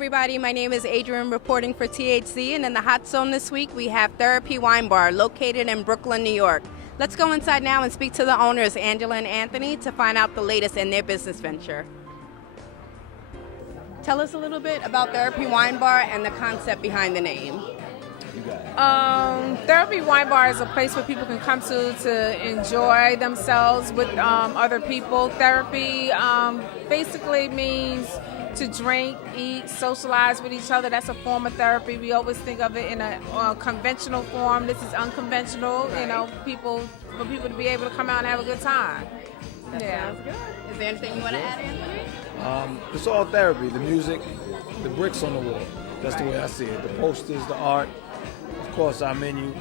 everybody. My name is Adrian reporting for THC, and in the Hot Zone this week we have Therapy Wine Bar located in Brooklyn, New York. Let's go inside now and speak to the owners, Angela and Anthony, to find out the latest in their business venture. Tell us a little bit about Therapy Wine Bar and the concept behind the name. Therapy Wine Bar is a place where people can come to enjoy themselves with other people. Therapy basically means to drink, eat, socialize with each other. That's a form of therapy. We always think of it in a conventional form. This is unconventional, right. for people to be able to come out and have a good time. That sounds good. Is there anything you want to add, Anthony? It's all therapy. The music, the bricks on the wall. That's the way I see it. The posters, the art, of course our menu,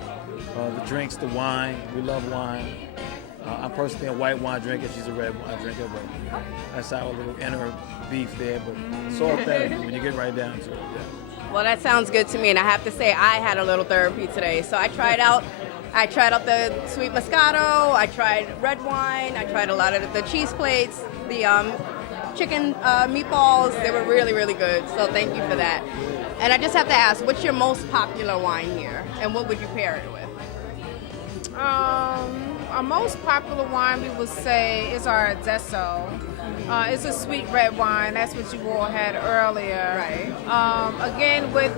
the drinks, the wine. We love wine. I'm personally a white wine drinker. She's a red wine drinker, but that's our little inner beef there. But it's all therapy when you get right down to it. Yeah. Well, that sounds good to me, and I have to say I had a little therapy today. So I tried out the sweet Moscato, I tried red wine, I tried a lot of the cheese plates, the chicken meatballs. They were really, really good. So thank you for that. And I just have to ask, what's your most popular wine here, and what would you pair it with? Our most popular wine, we would say, is our Adesso. It's a sweet red wine. That's what you all had earlier. Right. Again, with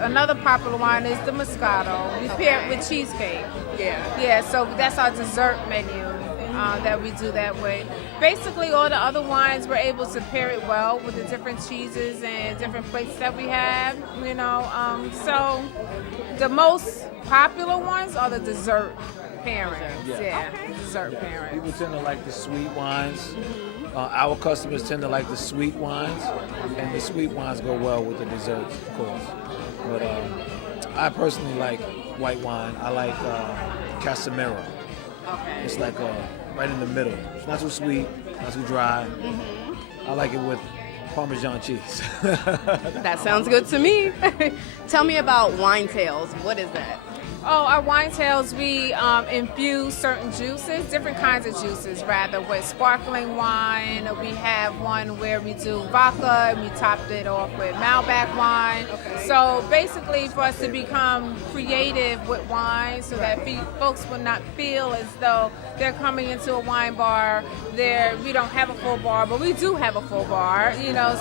another popular wine is the Moscato. We pair it with cheesecake. Yeah. Yeah, so that's our dessert menu that we do that way. Basically, all the other wines, we're able to pair it well with the different cheeses and different plates that we have, So the most popular ones are the dessert pairings. Yeah, Okay. dessert pairings. People tend to like the sweet wines. Our customers tend to like the sweet wines, and the sweet wines go well with the desserts, of course. But I personally like white wine. I like Casamero. Okay. It's like right in the middle. It's not too sweet, not too dry. I like it with Parmesan cheese. That sounds good to me. Tell me about Wine Tales. What is that? Oh, our wine tails, we infuse certain juices, different kinds of juices rather, with sparkling wine. We have one where we do vodka and we topped it off with Malbec wine. Okay. So basically for us to become creative with wine so that folks will not feel as though they're coming into a wine bar. We don't have a full bar, but we do have a full bar,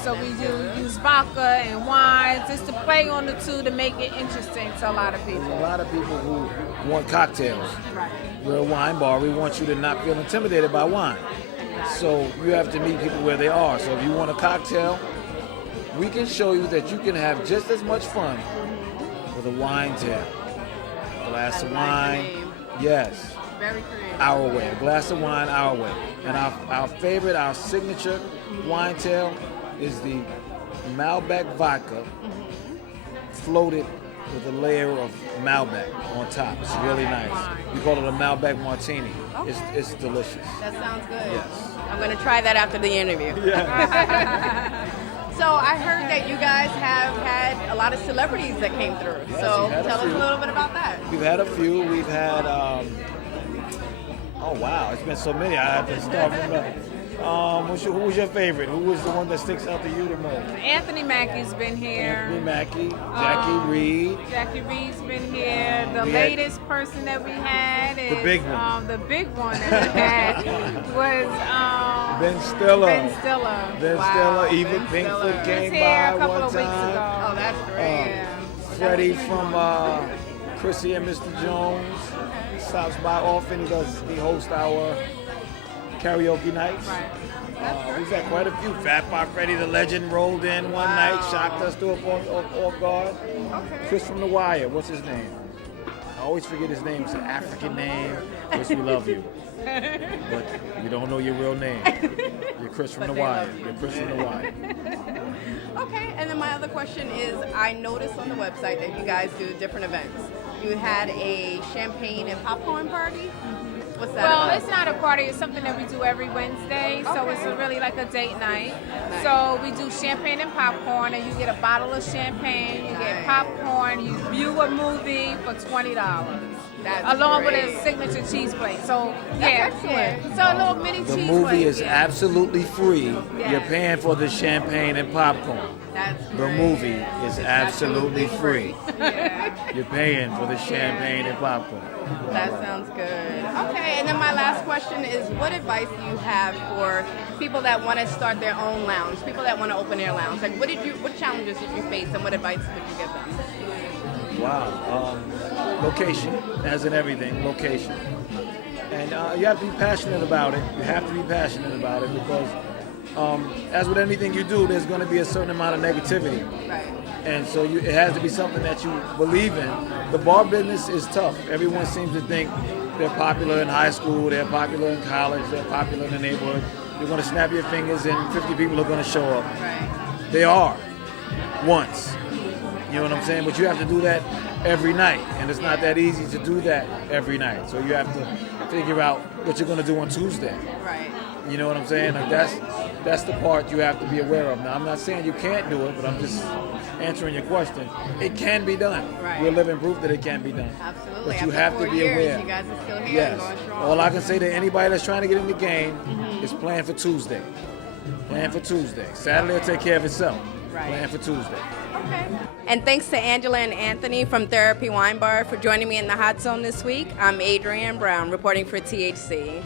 so we do use vodka and wine just to play on the two to make it interesting to a lot of people. There's a lot of people who want cocktails. Right. We're a wine bar. We want you to not feel intimidated by wine. So you have to meet people where they are. So if you want a cocktail, we can show you that you can have just as much fun with a wine tail. A glass of wine. Yes. Very creative. Our way. A glass of wine, our way. And our favorite, our signature wine tail is the Malbec vodka floated with a layer of Malbec on top. It's really nice. We call it a Malbec martini. It's delicious. That sounds good. Yes. I'm going to try that after the interview. So I heard that you guys have had a lot of celebrities that came through. Yes, So we've had a tell us a few. little bit about that. We've had a few. We've had, oh wow, it's been so many. I have to start from the, who was your favorite? Who was the one that sticks out to you the most? Anthony Mackie's been here. Anthony Mackie, Jackie Reed. Jackie Reed's been here. The We had- latest person that we had is The big one. The big one that we had was Ben Stiller. Ben Stiller. Ben Wow, Stiller, Eva Ben Pinkford Stiller. He was came here by a couple one of weeks time. ago. Oh, that's great. Yeah. Freddie from Chrissy and Mr. Jones stops by often. He hosts our karaoke nights. Right. We've had quite a few. Fat Bar Freddy the Legend rolled in one night, shocked us to off guard. Okay. Chris from The Wire, what's his name? I always forget his name. It's an African name. Chris, we love you. But we don't know your real name. You're Chris from But The they Wire. love you. You're Chris from The Wire. Okay, and then my other question is, I noticed on the website that you guys do different events. You had a champagne and popcorn party. What's that Well, about? it's not a party. It's something that we do every Wednesday. So Okay. it's really like a date night. Nice. So we do champagne and popcorn, and you get a bottle of champagne, you Nice. get popcorn, you view a movie for $20. That's Along great. with a signature cheese plate. So That's excellent. So a little mini The cheese movie plate. is yeah. absolutely free. Yeah. You're paying for the champagne and popcorn. That's The great. movie is absolutely free. Yeah. You're paying for the champagne and popcorn. That sounds good. Okay, and then my last question is, what advice do you have for people that want to start their own lounge, people that want to open their lounge? Like, what challenges did you face, and what advice would you give them? Wow. Location, as in everything, location. And you have to be passionate about it. You have to be passionate about it because, as with anything you do, there's going to be a certain amount of negativity. Right. And so it has to be something that you believe in. The bar business is tough. Everyone seems to think they're popular in high school, they're popular in college, they're popular in the neighborhood. You're going to snap your fingers and 50 people are going to show up. Right. They are. Once. You know what I'm saying? But you have to do that every night. And it's not that easy to do that every night. So you have to figure out what you're going to do on Tuesday. Right. You know what I'm saying? Like that's the part you have to be aware of. Now, I'm not saying you can't do it, but I'm just answering your question. It can be done. Right. We're living proof that it can be done. Absolutely. But you After have 4 to be years, aware. You guys are still here and Yes. going strong. All I can say to anybody that's trying to get in the game is plan for Tuesday. Plan for Tuesday. Saturday will take care of itself. Right. Plan for Tuesday. Okay. And thanks to Angela and Anthony from Therapy Wine Bar for joining me in the Hot Zone this week. I'm Adrienne Brown, reporting for THC.